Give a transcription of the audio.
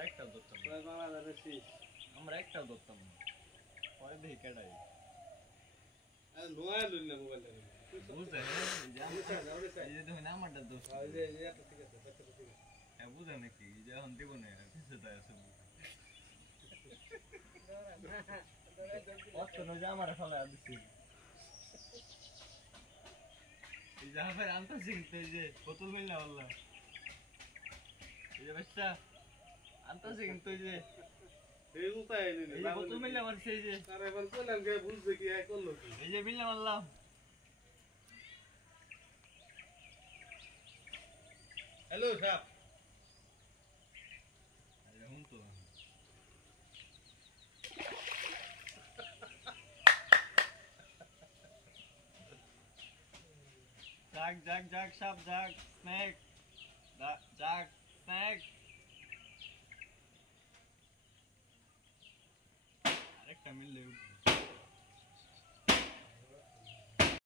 আমরা একটাও ধরতাম না। আমরা একটাও ধরতাম না। পরে দেখি কেডাই বুঝে এই যে তুমি নাম্বারটা দোষ বুঝে নাকি যে এখন দিব না কিছু তাই আছে আমার ফলে দিচ্ছি जहाँ पर आंता सिंह तुझे बोतल मिलने वाला ये बच्चा आंता सिंह तुझे ये बोतल मिलने वाला से ये ये मिलने वाला हेलो साहब अरे हूँ तो जाग साहब जाग स्नैक जाग स्नैक अरे मिल ले